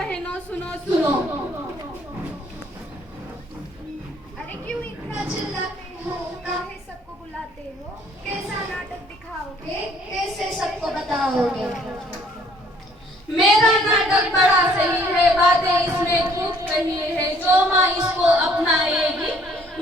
बहनों सुनो सुनो। अरे क्यों इतना चिल्लाते हो, काहे सबको बुलाते हो, कैसा नाटक दिखाओगे, कैसे सबको बताओगे? मेरा नाटक बड़ा सही है, बातें इसमें खूब कही है। जो माँ इसको अपनाएगी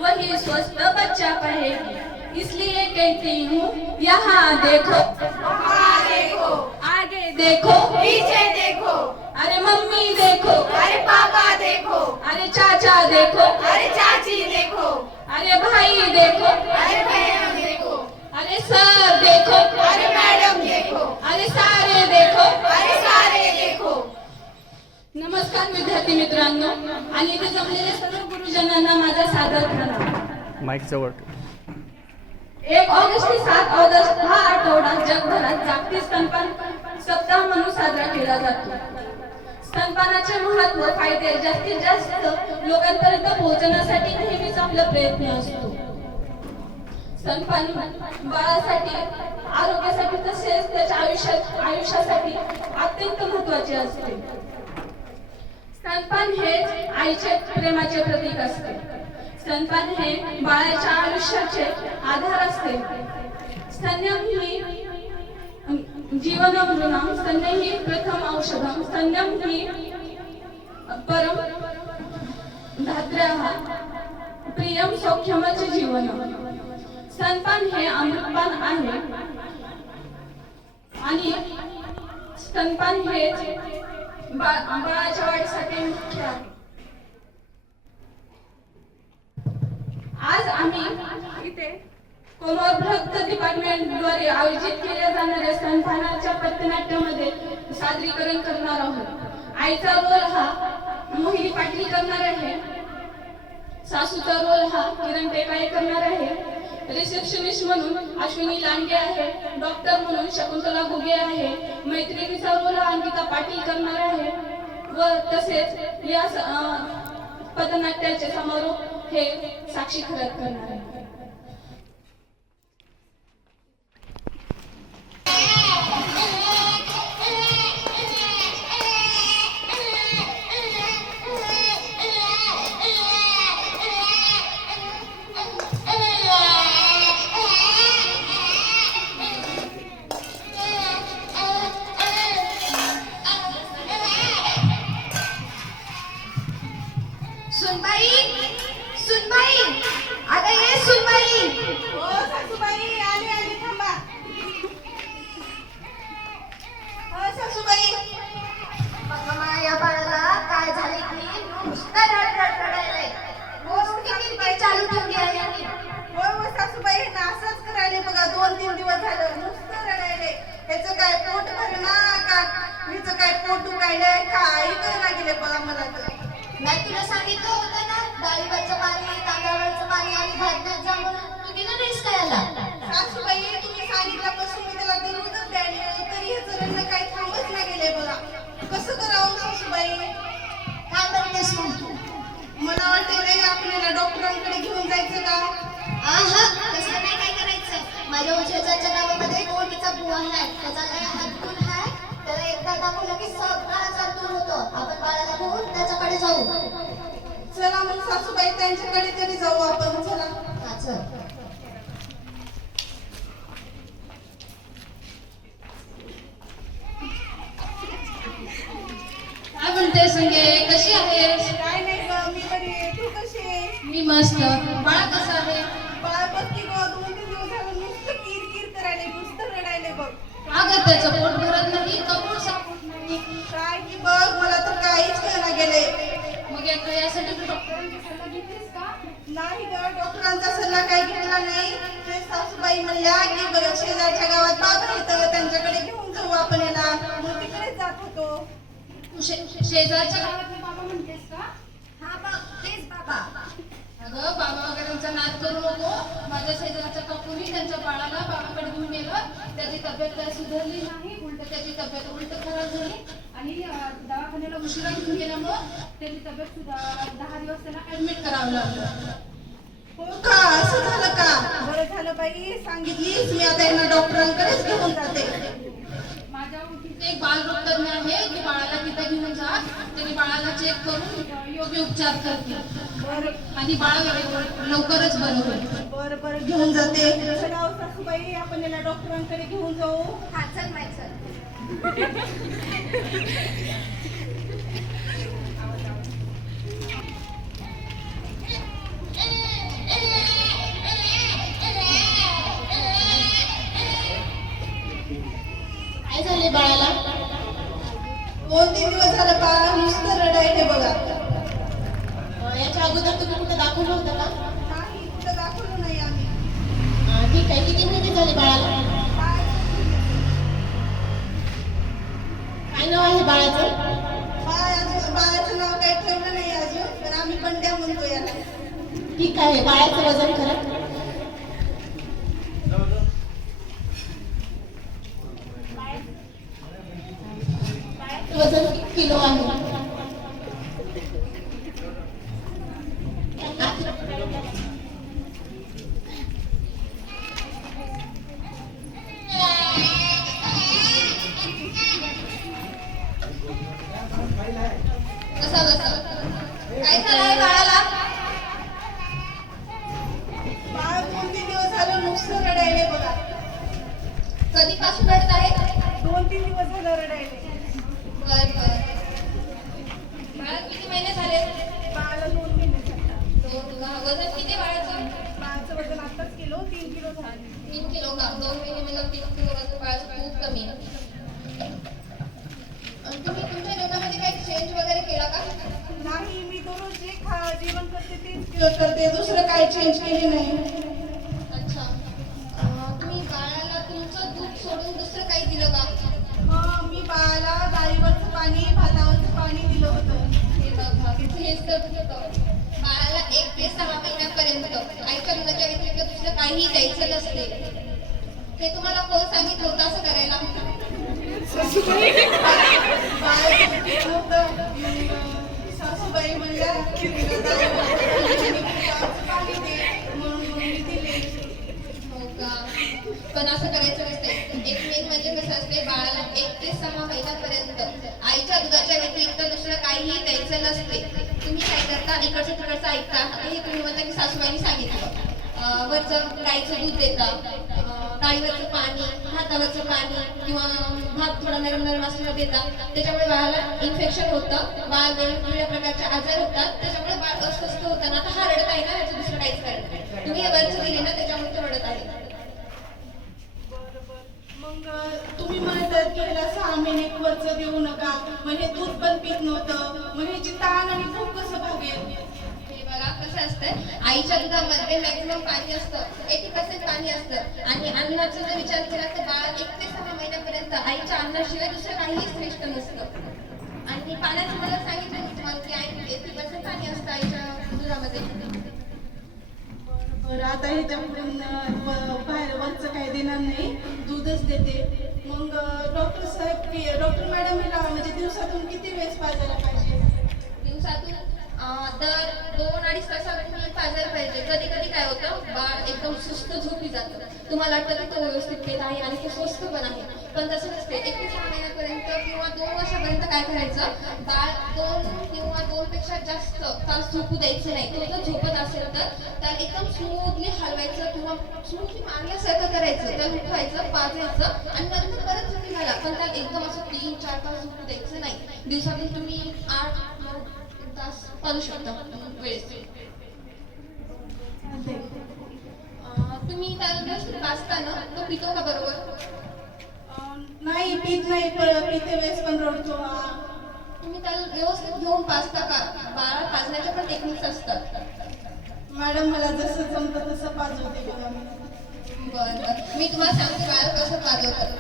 वही स्वस्थ बच्चा कहेगी। इसलिए कहती हूँ यहाँ देखो, वहाँ देखो, आगे देखो, पीछे देखो, अरे मम्मी देखो, अरे पापा देखो, अरे चाचा देखो, अरे चाची देखो, अरे भाई देखो, अरे बहन देखो, अरे सर देखो, अरे मैडम देखो, अरे सारे देखो। अरे सारे देखो। नमस्कार विद्यार्थी मित्रांनो आणि इथे जमलेल्या सर्व गुरुजनांना माझा सादर प्रणाम। माईक जवळ 1 ऑगस्ट ते 7 ऑगस्ट हा आठवडा जगभरात जागतिक स्तनपान सप्ताह म्हणून साजरा केला जातो। स्तनपानाचे महत्त्व, फायदे जास्तीत जास्त लोकांपर्यंत पोहोचण्यासाठी नेहमीच आपला प्रयत्न असतो। स्तनपान बाळासाठी, आरोग्यासाठी तसेच त्याच्या आयुष्यासाठी अत्यंत महत्त्वाचे असते। स्तनपान हे आईचे प्रेमाचे प्रतीक असते। स्तनपान हे बाळाच्या आयुष्याचे आधार असते। स्तन्यम ही जीवनमृणम, स्तन्य ही प्रथम औषधम, स्तन्यम ही परम धात्र्यः प्रियम सौख्यमच जीवनम। स्तनपान हे अमृतपान आहे आणि स्तनपान हे बाळाच्या वाढीसाठी मुख्य आहे। आज आम्ही इथे कोमोरभक्त डिपार्टमेंटद्वारे आयोजित केल्या जाणाऱ्या स्तनपानाच्या पथनाट्यामध्ये सादरीकरण करणार आहोत। आईचा रोल हा मोहिनी पाटील करणार आहे, सासूचा रोल हा किरण टेकाळे करणार आहे, रिसेप्शनिस्ट म्हणून अश्विनी लांडगे आहे, डॉक्टर म्हणून शकुंतला घुगे आहे, मैत्रिणीचा रोल हा अंकिता पाटील करणार आहे व तसेच या पथनाट्याचे समारोप हे साक्षी खरत करणार आहे। सुनबाई, सुनबाई, अगं ये सुनबाई। हो सासूबाई, आले आले, थांबा। हो सासूबाई, मम्मा या बाळाला काय झाले की नुसतं रडायलंय, किती चालू ठेवली आहे यांनी। हो सासूबाई, ना असंच करायले बघा, 2-3 दिवस झालं नुसतं रडायले। ह्याचं काय पोट भरणा का, हिचं काय पोट उगायले, काही कळना गेले बघा मला तर। मी तुला सांगितलं होतं ना, डाळीवरचं पाणी, तांदळावरचं पाणी आणि भात देत जा म्हणून, तू दिलं नाहीस का याला? सासूबाई, तुम्ही सांगितल्यापासून मी त्याला दररोजच द्यायले, तरी ह्याचं रडणं काही थांबच नाही गेले बघा। कसं करावं सासूबाई? काय म्हणतेस मग तू? मला वाटते आपण याला डॉक्टरांकडे घेऊन जायचं का? आहा, तसं नाही काय करायचं। माझ्या उजेडाच्या गावामध्ये एक ओळखीचा बुवा आहे, त्याचा लय हातून आहे, त्याला एकदा दाखवलं की सगळा आजार दूर होतो। आपण बाळाला घेऊन त्याच्याकडे जाऊ। चला मग सासूबाई, त्यांच्याकडे तरी जाऊ आपण, चला। हा चल। काय म्हणते संगे, कशी आहेस? काय नाही ग, मी बरी आहे, तू कशी आहे? मी मस्त। बाळा कसं आहे? बाळ बघ की ग, 2-3 दिवस झालं नुसतं किरकिर करायले, नुसतं रडायले बघ। अगं त्याचं पोट भरत नाही, कपोट सापडत नाही। काय की बघ, मला तर काहीच कळना गेले। मग यासाठी तू डॉक्टरांचा सल्ला घेतलीस का? नाही ग, डॉक्टरांचा सल्ला काही घेतला नाही। ते सासूबाई म्हणल्या की बघ, शेजारच्या गावात बाबा येतं, त्यांच्याकडे घेऊन जाऊ आपण याला, मग तिकडे जात होतो। तू शेजारच्या गावातले बाबा म्हणतेस का? हा बघ, तेच बाबा। अगं बाबा वगैरेंचा नाद करू नको। माझ्या शेजारच्या काकूनी त्यांच्या बाळाला बाबाकडे घेऊन गेलं, त्याची तब्येत काय सुधारली नाही, उलट त्याची तब्येत उलट खराब झाली आणि दवाखान्याला उशिरा घेऊन गेल्यामुळं त्याची तब्येत 10 दिवस त्याला ऍडमिट करावं लागलं। हो का, असं झालं का? बरं झालं बाई, सांगितलीस, मी आता यांना डॉक्टरांकडेच घेऊन जाते। माझ्या ओळखीचे एक बालरोग तज्ञ आहे की बाळाला तिथे घेऊन जा, त्यांनी बाळाला चेक करून योग्य उपचार करते आणि बाळ लवकरच बरं होईल. बरं बरं घेऊन जाते. चला सासूबाई आपण याला डॉक्टरांकडे घेऊन जाऊ. हा चल माय चल. काय झाले बाळाला? 2-3 दिवस झालं बाळा नुसतं रडायले बघा. याच्या अगोदर तुम्ही कुठे दाखवलं होतं का? नाही कुठं दाखवलं नाही आम्ही. ठीक आहे. किती महिने झाले बाळाला? काय नाव आहे बाळाचं? बाळाचं नाव काही ठेवलं नाही अजून, पण आम्ही बंड्या म्हणतो याला. ठीक आहे. बाळाचं वजन करा. वजन किती किलो आहे? बसा बसा. काय झालंय बाळाला? बाळ 2-3 दिवस झालं नुसतं रडायले बघा. कधीपासून रडत आहे? 2-3 दिवस झालं रडायले. बर बर. बाळा किती महिने झाले? बाळाला 2 महिने झाले. वजन किती बाळाचं? बाळाचं वजन आताच 3 किलो झालं. 3 किलो का? 2 महिने म्हणजे 3 किलो वजन बाळाचं खूप कमी आहे. आणि तुम्ही तुमच्या जेवणामध्ये काही चेंज वगैरे केला का? नाही मी दररोज जे जेवण करते तेच करते, दुसरं काही चेंज केले नाही. अच्छा. तुम्ही बाळाला तुमचं दूध सोडून दुसरं काही दिलं का? मी बाळाला डाळीवरचं पाणी, भातावरचं पाणी दिलं होतं. हे बघा हेच तर होतं. बाळाला 1 ते 6 महिन्यापर्यंत आईच्या दुधाच्या व्यतिरिक्त दुसरं काहीही द्यायचं नसते. हे तुम्हाला कोण सांगितलं होतं असं करायला? सासूबाई म्हणल्या डाळीवरचं पाणी दे म्हणून मी दिले. हो का? पण असं करायचं नसते. एक मेन म्हणजे कसं असते, बाळाला 1 ते 6 महिन्यापर्यंत आईच्या दुधाच्या व्यतिरिक्त दुसरं काहीही द्यायचं नसते. तुम्ही काय करता, इकडचं तिकडचं ऐकता. आता हे तुम्ही म्हणता की सासूबाईंनी सांगितलं. वरचं गाईचं दूध देता, डाळीवरचं पाणी, भातावरचं पाणी किंवा भात थोडा नरम नरम असलेला देता. त्याच्यामुळे बाळाला इन्फेक्शन होतं, बाळ वेगवेगळ्या प्रकारचे आजार होतात. त्याच्यामुळे बाळ अस्वस्थ होतं. आता हा रडत आहे ना, याचं दुसरं काहीच करत नाही. तुम्ही हे वरचं दिले ना, त्याच्यामुळे तो रडत आहे. मग तुम्ही म्हणतात की याला 6 महिने वरचं देऊ नका, म्हणजे दूध पण पीत नव्हतं, म्हणजे ह्याची ताण आणि भूक कसं भागेल? हे बघा कसं असतं, आईच्या दुधामध्ये मॅक्झिमम पाणी असतं, 80% पाणी असतं. आणि अन्नाचा जर विचार केला तर बाळ 1 ते 6 महिन्यापर्यंत आईच्या अन्नाशिवाय दुसरं काहीही श्रेष्ठ नसतं. आणि पाण्याचं मला सांगितलं मी तुम्हाला की 80% पाणी असतं आईच्या दुधामध्ये. बरं आता ह्याच्याकडून बाहेर वरचं काही देणार नाही, दूधच देते. मग डॉक्टर मॅडम हिला म्हणजे दिवसातून किती वेळेस पाजायला पाहिजे? दिवसातून दर 2-2.5 तासांनी पाजायला पाहिजे. कधी कधी काय होतं, बाळ एकदम सुस्त झोपी जातं. तुम्हाला वाटतं की तो व्यवस्थित पेत आहे आणि तो स्वस्त पण आहे, पण तसं नसते. 1 ते 6 महिन्यापर्यंत किंवा 2 वर्षापर्यंत काय करायचं, बाळ 2 किंवा 2पेक्षा जास्त तास झोपू द्यायचं नाही. तो जर झोपत असेल तर त्याला एकदम स्मूथली हलवायचं किंवा स्मूथली मारल्यासारखं करायचं, त्याला उठवायचं, पाजायचं आणि नंतर परत झोपी घाला. पण त्याला एकदम असं 3-4 तास झोपू द्यायचं नाही. दिवसातून तुम्ही 8-9 तास पाजू शकता वेळेस. तुम्ही त्याला व्यवस्थित पाजताना तो पितो का बरोबर? नाही पीत नाही, पिते वेळेस पण रडतो. तुम्ही त्याला व्यवस्थित घेऊन पाजता का? बाळा पाजण्याच्या पण टेक्निक्स असतात. मॅडम मला जसं जमतं तसं पाजवते बघा मी. बरं मी तुम्हाला सांगते बाळ कसं पाजवतात.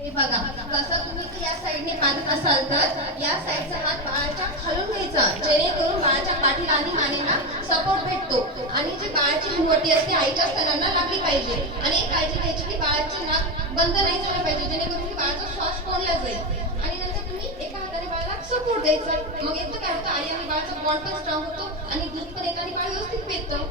हे बघा, कसं तुम्ही या साईडने पाजत असाल तर या साईडचा हात बाळाच्या खालून घ्यायचा, जेणेकरून बाळाच्या पाठीला आणि मानेला सपोर्ट भेटतो. आणि जी बाळाची भुवटी असते आईच्या स्तनांना लागली पाहिजे. आणि एक काळजी घ्यायची की बाळाची नाक बंद नाही झाली पाहिजे, जेणेकरून की बाळाचा श्वास कोंडला जाईल. आणि नंतर तुम्ही एका हाताने बाळाला सपोर्ट द्यायचा. मग एकदा काय होतं, आई आणि बाळाचा बॉन्ड पण स्ट्रॉंग होतो आणि दूध पण येतं आणि बाळ व्यवस्थित पेतं.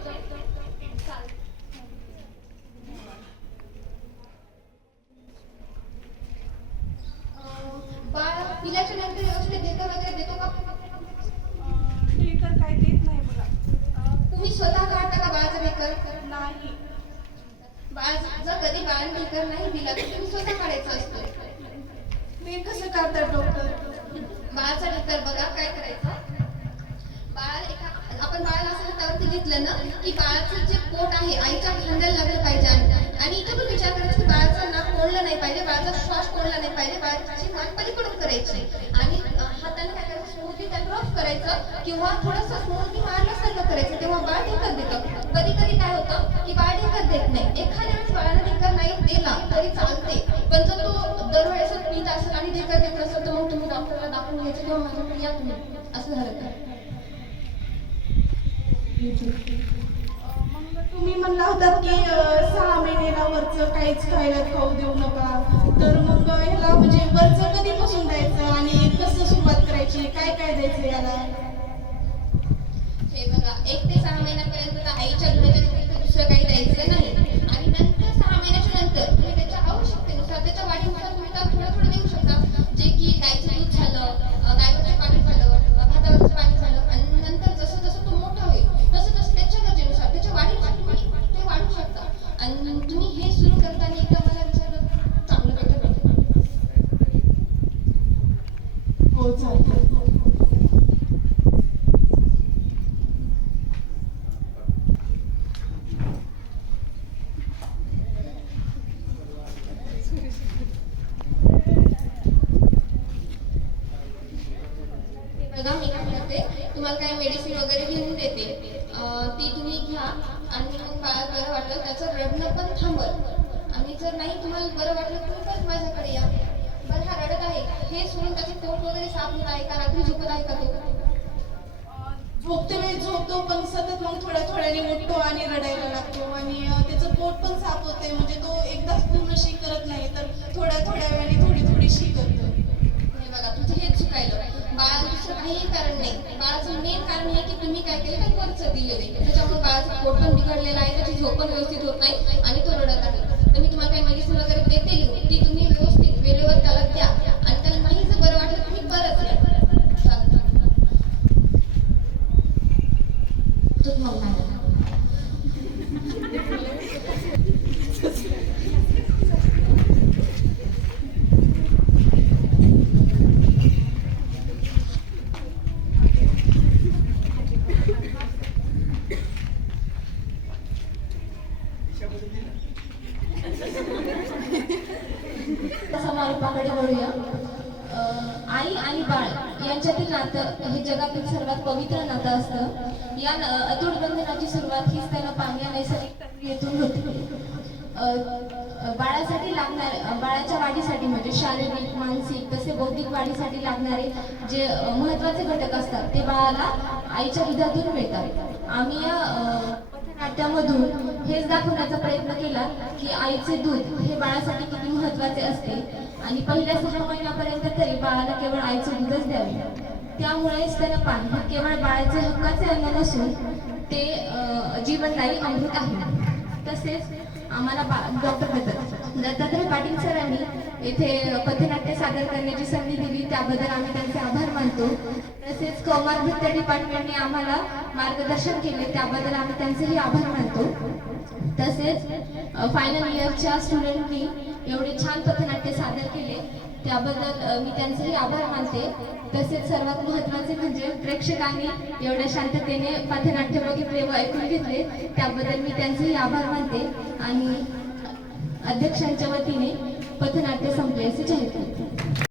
पिल्याच्या नंतर व्यवस्थित ढेकर वगैरे देतो का? ढेकर काय देत नाही बघा. तुम्ही स्वतः काढता का बाळाचा ढेकर? नाही. बाळ जर कधी बाळाने ढेकर नाही दिला तर तुम्ही स्वतः काढायचं असतं. ते कसं करतात डॉक्टर? बाळाचा ढेकर बघा काय करायचं. आपण बाळाला असं हातावरती घेतलं ना की बाळाचं जे पोट आहे आईच्या खांद्याला लागलं पाहिजे आणि इथे पण विचार करायचा की बाळाचं नाक कोंडलं नाही पाहिजे, बाळाचा श्वास कोंडला नाही पाहिजे, बाळाची मान पलीकडून करायची आणि हाताने काय करायचं स्मूथली त्यात रफ करायचं किंवा थोडंसं स्मूथली मारल्यासारखं करायचं, तेव्हा बाळ ढेकर देतं. कधी कधी काय होतं की बाळ ढेकर देत नाही. एखाद्या वेळेस बाळाला ढेकर नाही दिला तरी चालते, पण जर तो दरवेळेस पीत असेल आणि ढेकर देत नसेल तर मग तुम्ही डॉक्टरला दाखवून घ्यायचं किंवा माझ्याकडे या तुम्ही, असं झालं तर. मग तुम्ही म्हणला होतात की 6 महिन्याला वरचं काहीच खायला खाऊ देऊ नका, तर मग ह्याला म्हणजे वरचं कधीपासून द्यायचं आणि कसं सुरुवात करायची, काय काय द्यायचं याला? हे बघा 1 ते 6 महिन्यापर्यंत तर आईच्या दुधाच्या व्यतिरिक्त दुसरं काही द्यायचं नाही आणि नंतर 6 महिन्याच्या नंतर तुम्ही त्याच्या आवश्यकतेनुसार त्याच्या वाढीनुसार तुम्ही त्याला थोडं थोडं देऊ शकता, जे की गाईचं दूध झालं, गायवरचं पाणी झालं, भातावरचं पाणी झालं आणि नंतर जसं जसं तो मोठा होईल तसं तसं त्याच्या गरजेनुसार त्याच्या वाढीनुसार तुम्ही ते वाढू शकता. आणि तुम्ही हे सुरू करताना एकदा मला विचारलं चांगलं भेटतं. हो चालतं. बघा मी काय म्हणते तुम्हाला काय मेडिसिन वगैरे घेऊन देते, ती तुम्ही घ्या आणि मग बाळा बरं वाटलं त्याचं रडणं पण थांबल आणि जर नाही तुम्हाला बरं वाटलं तुम्ही परत माझ्याकडे या. बरं हा रडत आहे हे सोडून त्याचे पोट वगैरे साफ होत आहे का, रात्री झोपत आहे का तो? झोपते वेळी झोपतो पण सतत मग थोड्या थोड्याने उठतो आणि रडायला लागतो आणि त्याचं पोट पण साफ होते, म्हणजे तो एकदाच पूर्ण शी करत नाही तर थोड्या थोड्या वेळाने थोडी थोडी शी करतो. हे बघा तुझं हेच चुकायलं. बाळाचं दुसरं काहीही कारण नाही, बाळाचं मेन कारण हे की तुम्ही काय केलं तर वरचं दिलेलं, त्याच्यामुळे बाळाचं पोट पण बिघडलेलं आहे, त्याची झोप पण व्यवस्थित होत नाही आणि तो रडत आहे. तर मी तुम्हाला काही मेडिसिन वगैरे देते लिहून, ती तुम्ही व्यवस्थित वेळेवर त्याला द्या आणि त्याला नाही जर बरं वाटलं तुम्ही परत या. तूच मग नाही समारोपाकडे वळूया. आई आणि बाळ यांच्यातील नातं हे जगातील सर्वात पवित्र नातं असतं. या अतूट बंधनाची सुरुवात ही स्तनपान या नैसर्गिक प्रक्रियेतून होते. बाळाच्या वाढीसाठी म्हणजे शारीरिक, मानसिक तसे बौद्धिक वाढीसाठी लागणारे जे महत्त्वाचे घटक असतात ते बाळाला आईच्या दुधातून मिळतात. आम्ही या नाट्यामधून हेच दाखवण्याचा प्रयत्न केला की आईचे दूध हे बाळासाठी किती महत्त्वाचे असते आणि पहिल्या 6 महिन्यापर्यंत तरी बाळाला केवळ आईचे दूधच द्यावे. त्यामुळे स्तनपान हे केवळ बाळाचे हक्काचे अन्न नसून ते जीवनदायी अमृत आहे. तसेच आम्हाला डॉक्टर दत्तात्रय पाटील सरांनी येथे पथनाट्य सादर करण्याची संधी दिली, त्याबद्दल आम्ही त्यांचे आभार मानतो. तसेच कौमार नृत्य डिपार्टमेंटने आम्हाला मार्गदर्शन केले, त्याबद्दल आम्ही त्यांचेही आभार मानतो. तसेच फायनल इयरच्या स्टुडंटनी एवढे छान पथनाट्य सादर केले, त्याबद्दल मी त्यांचेही आभार मानते. तसेच सर्वात महत्त्वाचे म्हणजे प्रेक्षकांनी एवढ्या शांततेने पथनाट्य बघितले व ऐकून घेतले, त्याबद्दल मी त्यांचेही आभार मानते आणि अध्यक्षांच्या वतीने पथनाट्य संपले असे जाहीर करते.